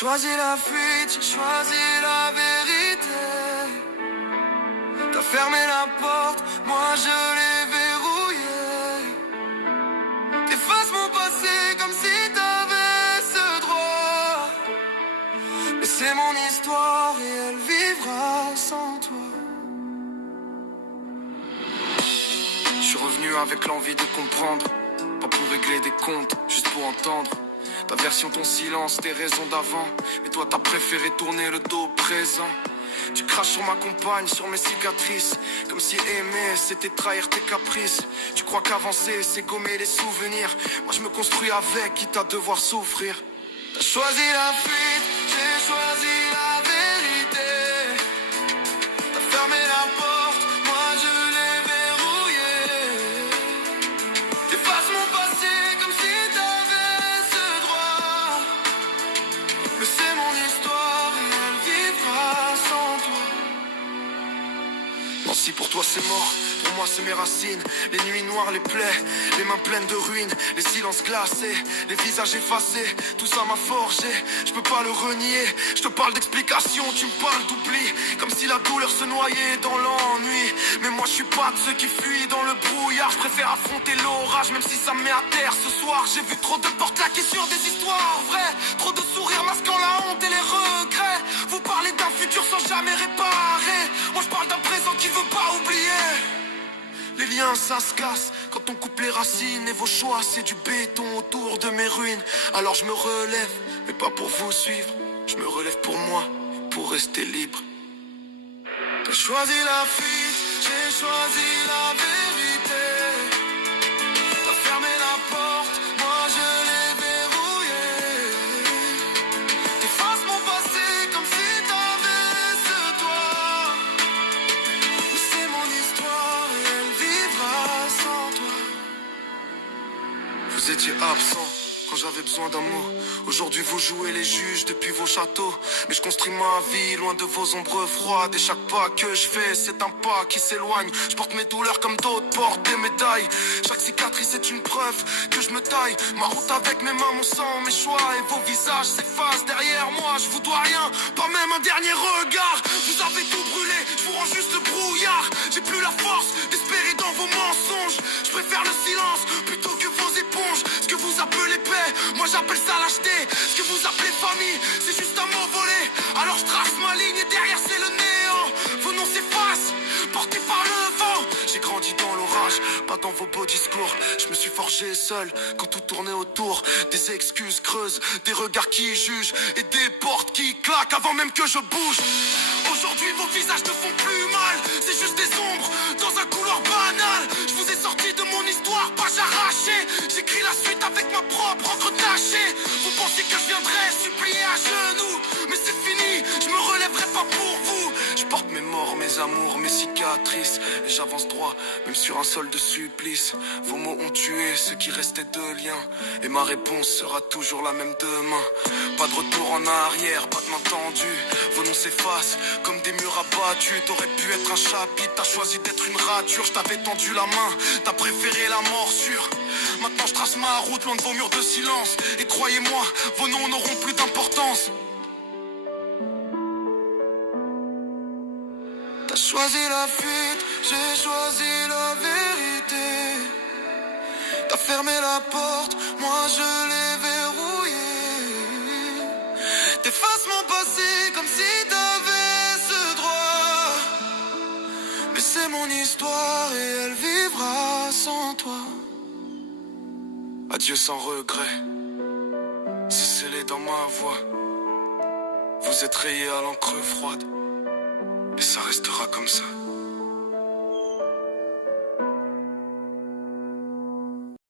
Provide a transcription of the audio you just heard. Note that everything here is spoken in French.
Choisi la fuite, j'ai choisi la vérité. T'as fermé la porte, moi je l'ai verrouillée. T'effaces mon passé comme si t'avais ce droit. Mais c'est mon histoire et elle vivra sans toi. Je suis revenu avec l'envie de comprendre, pas pour régler des comptes, juste pour entendre ta version, ton silence, tes raisons d'avant. Mais toi t'as préféré tourner le dos au présent. Tu craches sur ma compagne, sur mes cicatrices, comme si aimer c'était trahir tes caprices. Tu crois qu'avancer c'est gommer les souvenirs. Moi je me construis avec, quitte à devoir souffrir. T'as choisi la fuite, j'ai choisi la vérité. T'as fermé la porte, moi je l'ai verrouillée. T'effaces mon passé comme si t'avais ce droit. Mais c'est mon histoire et elle vivra sans toi. Non, si pour toi c'est mort, pour moi c'est mes racines. Les nuits noires, les plaies, les mains pleines de ruines, les silences glacés, les visages effacés. Tout ça m'a forgé, je peux pas le renier. Je te parle d'explication, tu me parles d'oubli, comme si la douleur se noyait dans l'ennui. Mais moi je suis pas de ceux qui fuient dans le brouillard. Je préfère affronter l'orage même si ça me met à terre. Ce soir j'ai vu trop de portes claquer sur des histoires vraies, trop de sourires masquant la honte et les regrets. Vous parlez d'un futur sans jamais réparer, moi je parle d'un présent qui veut pas oublier. Les liens ça se casse quand on coupe les racines. Et vos choix c'est du béton autour de mes ruines. Alors je me relève, mais pas pour vous suivre. Je me relève pour moi, pour rester libre. T'as choisi la fuite, j'ai choisi la vérité. T'as fermé la porte, moi je l'ai verrouillée. T'effaces mon passé comme si t'avais ce droit. Mais c'est mon histoire et elle vivra sans toi. Vous étiez absent quand j'avais besoin d'amour. Aujourd'hui vous jouez les juges depuis vos châteaux. Mais je construis ma vie loin de vos ombres froides. Et chaque pas que je fais c'est un pas qui s'éloigne. Je porte mes douleurs comme d'autres portent des médailles. Chaque cicatrice est une preuve que je me taille. Ma route avec mes mains, mon sang, mes choix. Et vos visages s'effacent derrière moi. Je vous dois rien, pas même un dernier regard. Vous avez tout brûlé, je vous rends juste le brouillard. J'ai plus la force d'espérer dans vos mensonges. Je préfère le silence plutôt que vos éponges. Ce que vous appelez paix, moi j'appelle ça lâcheté. Ce que vous appelez famille, c'est juste un mot volé. Alors je trace ma ligne et derrière c'est le néant. Vos noms s'effacent, portés par le vent. J'ai grandi dans l'orage, pas dans vos beaux discours. Je me suis forgé seul quand tout tournait autour. Des excuses creuses, des regards qui jugent et des portes qui claquent avant même que je bouge. Aujourd'hui vos visages ne font plus mal, c'est juste des ombres dans un couloir banal. Je vous ai sorti de mon histoire, page arrachée. J'écris la suite avec ma propre encre tachée. Vous pensiez que je viendrais supplier à genoux, mais c'est fini, je me relèverai pas pour vous. Je porte mes morts, mes amours, mes cicatrices, et j'avance droit, même sur un sol de supplice. Vos mots ont tué ce qui restait de lien, et ma réponse sera toujours la même demain. Pas de retour en arrière, pas de main tendue. Vos noms s'effacent comme des murs abattus. T'aurais pu être un chapitre, t'as choisi d'être une rature. Je t'avais tendu la main, t'as préféré la morsure. Maintenant je trace ma route loin de vos murs de silence. Et croyez-moi, vos noms n'auront plus d'importance. T'as choisi la fuite, j'ai choisi la vérité. T'as fermé la porte, moi je l'ai verrouillée. T'effaces mon passé comme si t'avais ce droit. Mais c'est mon histoire et elle vivra sans toi. Adieu sans regret, c'est scellé dans ma voix. Vous êtes rayé à l'encre froide, et ça restera comme ça.